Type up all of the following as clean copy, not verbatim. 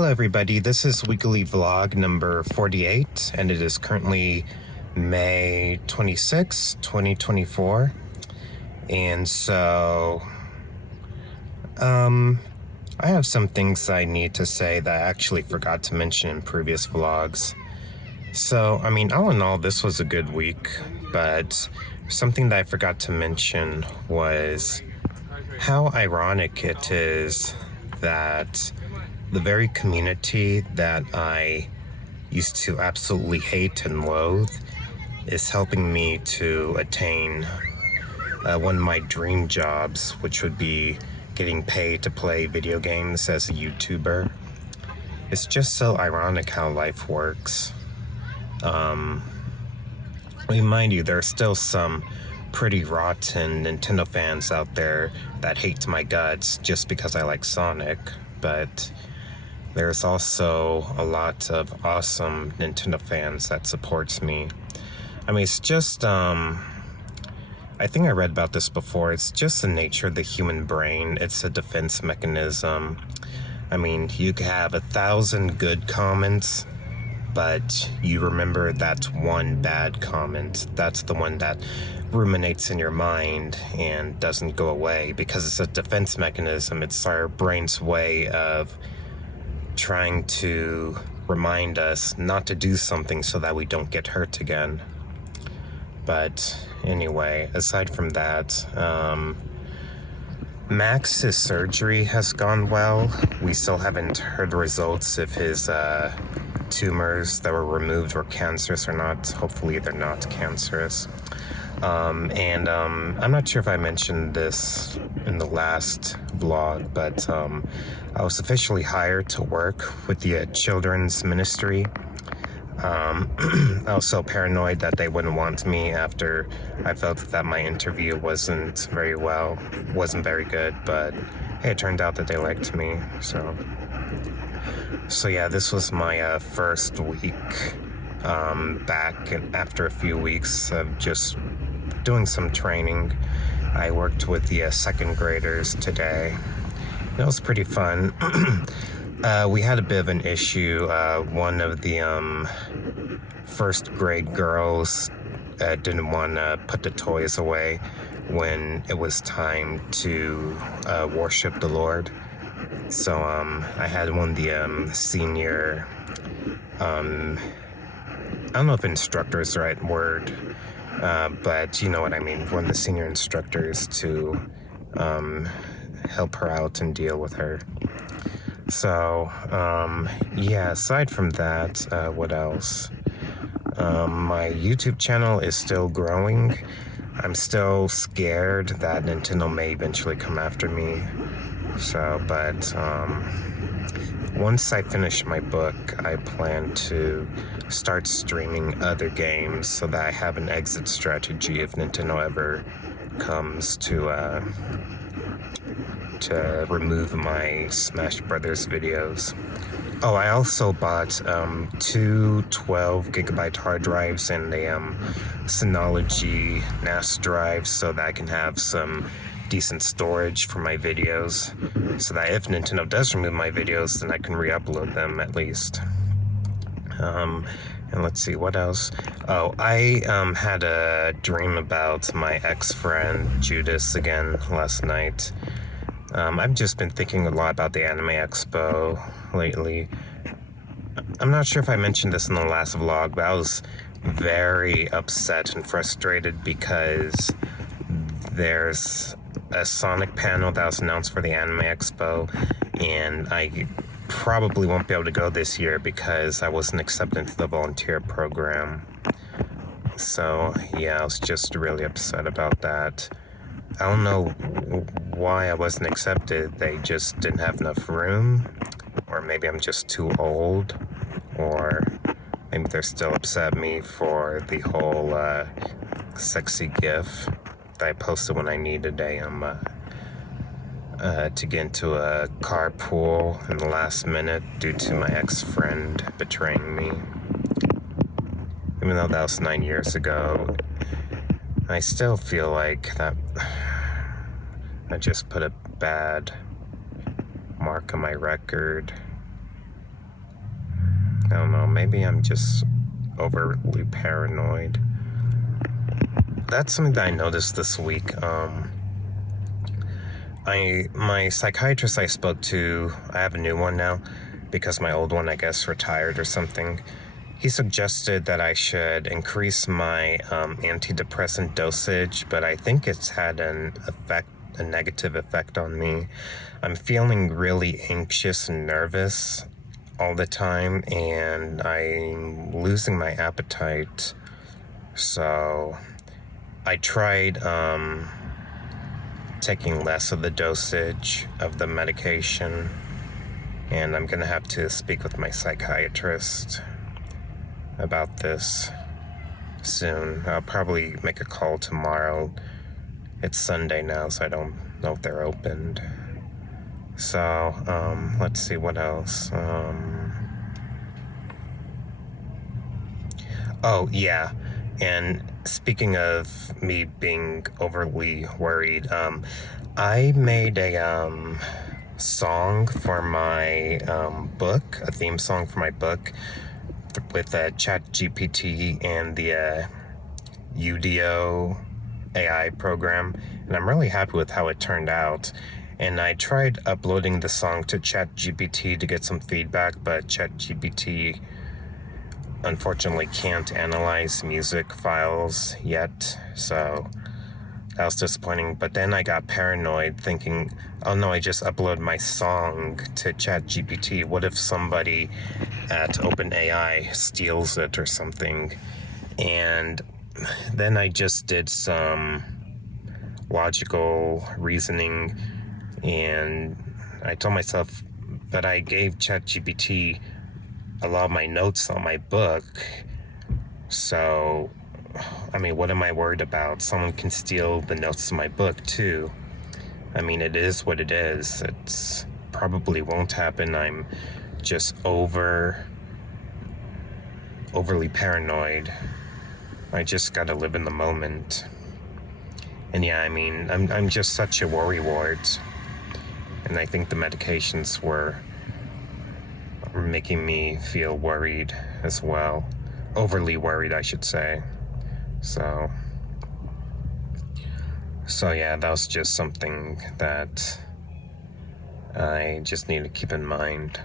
Hello everybody, this is weekly vlog number 48 and it is currently May 26, 2024. And so I have some things I need to say that I actually forgot to mention in previous vlogs. So, I mean, all in all, this was a good week, but something that I forgot to mention was how ironic it is that the very community that I used to absolutely hate and loathe is helping me to attain one of my dream jobs, which would be getting paid to play video games as a YouTuber. It's just so ironic how life works. Mind you, there are still some pretty rotten Nintendo fans out there that hate my guts just because I like Sonic, but there's also a lot of awesome Nintendo fans that supports me. I mean, it's just, I think I read about this before. It's just the nature of the human brain. It's a defense mechanism. I mean, you could have 1,000 good comments, but you remember that one bad comment. That's the one that ruminates in your mind and doesn't go away because it's a defense mechanism. It's our brain's way of trying to remind us not to do something so that we don't get hurt again. But anyway, aside from that, Max's surgery has gone well. We still haven't heard the results if his tumors that were removed were cancerous or not. Hopefully they're not cancerous. I'm not sure if I mentioned this in the last vlog, but I was officially hired to work with the children's ministry. I was so paranoid that they wouldn't want me after I felt that my interview wasn't very good, but hey, it turned out that they liked me, so yeah, this was my first week back after a few weeks of just doing some training. I worked with the second graders today. It was pretty fun. We had a bit of an issue. One of the first grade girls didn't want to put the toys away when it was time to worship the Lord. So I had one of the senior, I don't know if instructor is the right word, but you know what I mean, one of the senior instructors to help her out and deal with her. So, yeah, aside from that, what else? My YouTube channel is still growing. I'm still scared that Nintendo may eventually come after me. So, but once I finish my book, I plan to start streaming other games so that I have an exit strategy if Nintendo ever comes to remove my Smash Brothers videos. Oh, I also bought two 12GB hard drives and a Synology NAS drive so that I can have some decent storage for my videos, so that if Nintendo does remove my videos, then I can re-upload them at least. And let's see, what else? Oh, I had a dream about my ex-friend Judas again last night. I've just been thinking a lot about the Anime Expo lately. I'm not sure if I mentioned this in the last vlog, but I was very upset and frustrated because there's a Sonic panel that was announced for the Anime Expo, and I probably won't be able to go this year because I wasn't accepted into the volunteer program. So yeah, I was just really upset about that. I don't know why I wasn't accepted. They just didn't have enough room, or maybe I'm just too old, or maybe they're still upset at me for the whole sexy gif that I posted when I needed to get into a carpool in the last minute due to my ex-friend betraying me. Even though that was 9 years ago, I still feel like that I just put a bad mark on my record. I don't know, maybe I'm just overly paranoid. That's something that I noticed this week. My psychiatrist I spoke to, I have a new one now because my old one, I guess, retired or something. He suggested that I should increase my antidepressant dosage, but I think it's had a negative effect on me. I'm feeling really anxious and nervous all the time, and I'm losing my appetite. So I tried taking less of the dosage of the medication, and I'm gonna have to speak with my psychiatrist about this soon. I'll probably make a call tomorrow. It's Sunday now, so I don't know if they're opened. So, let's see what else. Oh, yeah. And speaking of me being overly worried, I made a song for my book, a theme song for my book with ChatGPT and the Udio AI program, and I'm really happy with how it turned out. And I tried uploading the song to ChatGPT to get some feedback, but ChatGPT unfortunately can't analyze music files yet, so that was disappointing. But then I got paranoid thinking, oh no, I just uploaded my song to ChatGPT. What if somebody at OpenAI steals it or something? And then I just did some logical reasoning, and I told myself that I gave ChatGPT a lot of my notes on my book. So, I mean, what am I worried about? Someone can steal the notes of my book too. I mean, it is what it is. It's probably won't happen. I'm just overly paranoid. I just gotta live in the moment. And yeah, I mean, I'm just such a worrywart. And I think the medications were making me feel worried as well. Overly worried, I should say. So yeah, that was just something that I just need to keep in mind.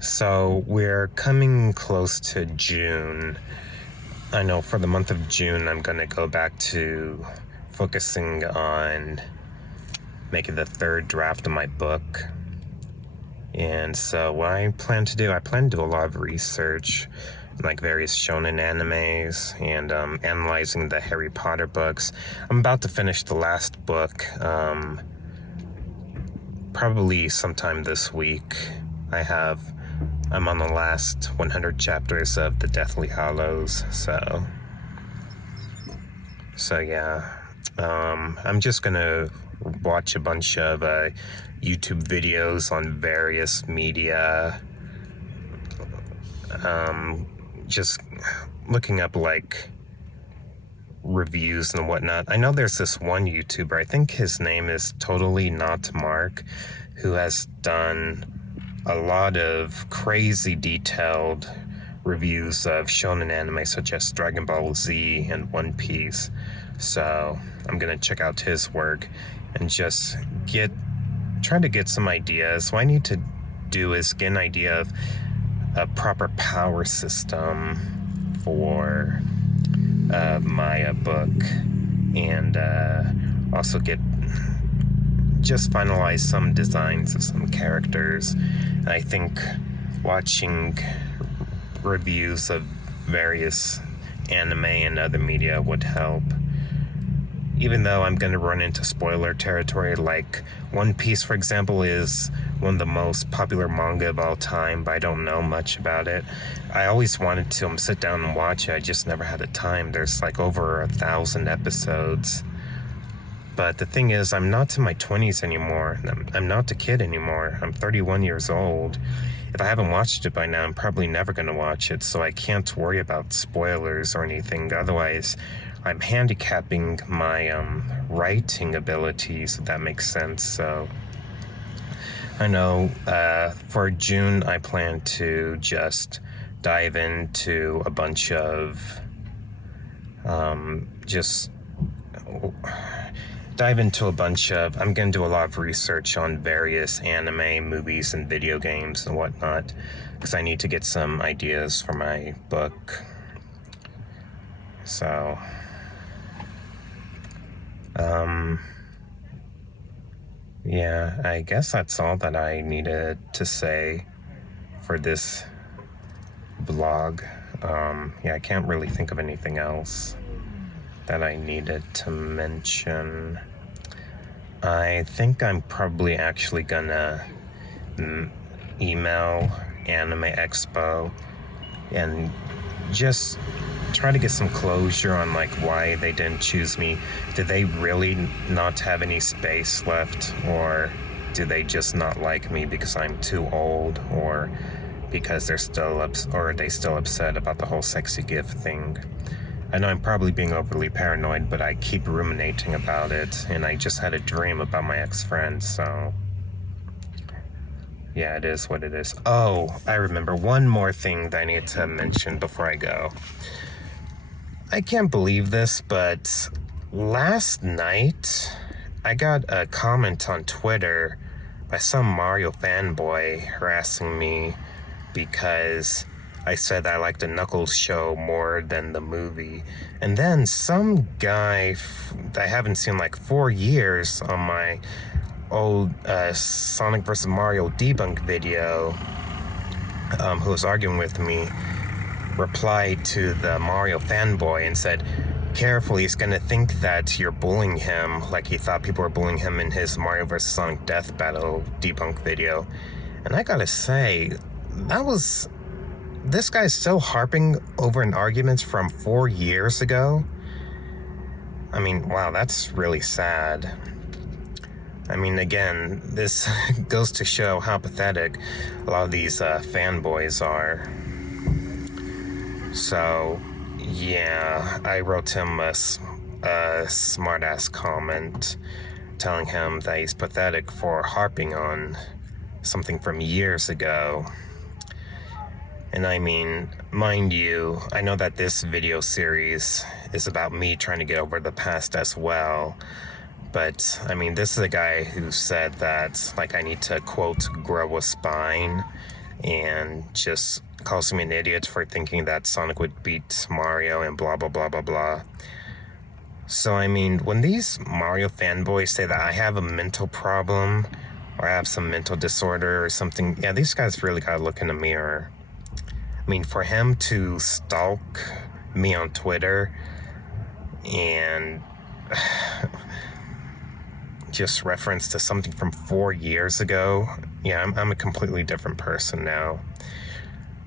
So we're coming close to June. I know for the month of June, I'm gonna go back to focusing on making the third draft of my book. And so what I plan to do a lot of research, like various shonen animes, and analyzing the Harry Potter books. I'm about to finish the last book, probably sometime this week. I'm on the last 100 chapters of the Deathly Hallows, so yeah. I'm just gonna watch a bunch of YouTube videos on various media, just looking up like reviews and whatnot. I know there's this one YouTuber, I think his name is Totally Not Mark, who has done a lot of crazy detailed reviews of shonen anime such as Dragon Ball Z and One Piece. So I'm gonna check out his work and just try to get some ideas. What I need to do is get an idea of a proper power system for my book, and also finalize some designs of some characters. I think watching reviews of various anime and other media would help. Even though I'm going to run into spoiler territory, like One Piece, for example, is one of the most popular manga of all time, but I don't know much about it. I always wanted to sit down and watch it, I just never had the time. There's like over 1,000 episodes. But the thing is, I'm not in my 20s anymore. I'm not a kid anymore. I'm 31 years old. If I haven't watched it by now, I'm probably never going to watch it, so I can't worry about spoilers or anything. Otherwise, I'm handicapping my writing abilities, if that makes sense. So I know for June I plan to just dive into a bunch of I'm gonna do a lot of research on various anime, movies, and video games and whatnot, because I need to get some ideas for my book. So, yeah, I guess that's all that I needed to say for this vlog. Yeah, I can't really think of anything else that I needed to mention. I think I'm probably actually gonna email Anime Expo and just try to get some closure on like why they didn't choose me. Did they really not have any space left, or do they just not like me because I'm too old, or because they're still are they still upset about the whole sexy gift thing? I know I'm probably being overly paranoid, but I keep ruminating about it, and I just had a dream about my ex-friend, so yeah, it is what it is. Oh, I remember one more thing that I need to mention before I go. I can't believe this, but last night I got a comment on Twitter by some Mario fanboy harassing me because I said I liked the Knuckles show more than the movie. And then some guy that I haven't seen in like 4 years on my old Sonic vs. Mario debunk video, who was arguing with me, replied to the Mario fanboy and said, "Careful, he's gonna think that you're bullying him, like he thought people were bullying him in his Mario vs. Sonic Death Battle debunk video." And I gotta say, this guy's still harping over an argument from 4 years ago. I mean, wow, that's really sad. I mean, again, this goes to show how pathetic a lot of these fanboys are. So, yeah, I wrote him a smart-ass comment telling him that he's pathetic for harping on something from years ago. And I mean, mind you, I know that this video series is about me trying to get over the past as well, but I mean, this is a guy who said that, like, I need to, quote, grow a spine, and just calls me an idiot for thinking that Sonic would beat Mario and blah, blah, blah, blah, blah. So, I mean, when these Mario fanboys say that I have a mental problem, or I have some mental disorder or something, yeah, these guys really gotta look in the mirror. I mean, for him to stalk me on Twitter and just reference to something from 4 years ago, yeah, I'm a completely different person now.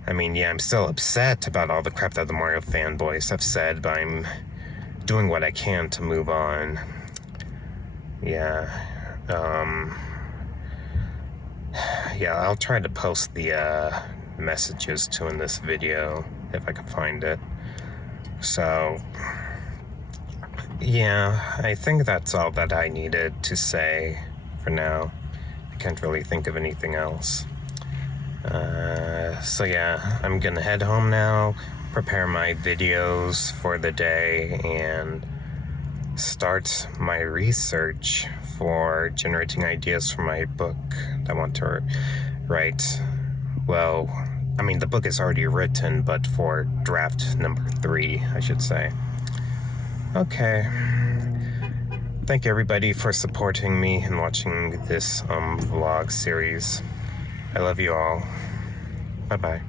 I mean, yeah, I'm still upset about all the crap that the Mario fanboys have said, but I'm doing what I can to move on. Yeah, yeah, I'll try to post the messages to in this video if I can find it. So, yeah, I think that's all that I needed to say for now. I can't really think of anything else. So yeah, I'm gonna head home now, prepare my videos for the day, and start my research for generating ideas for my book that I want to write. Well, I mean, the book is already written, but for draft number 3, I should say. Okay. Thank you, everybody, for supporting me and watching this vlog series. I love you all. Bye-bye.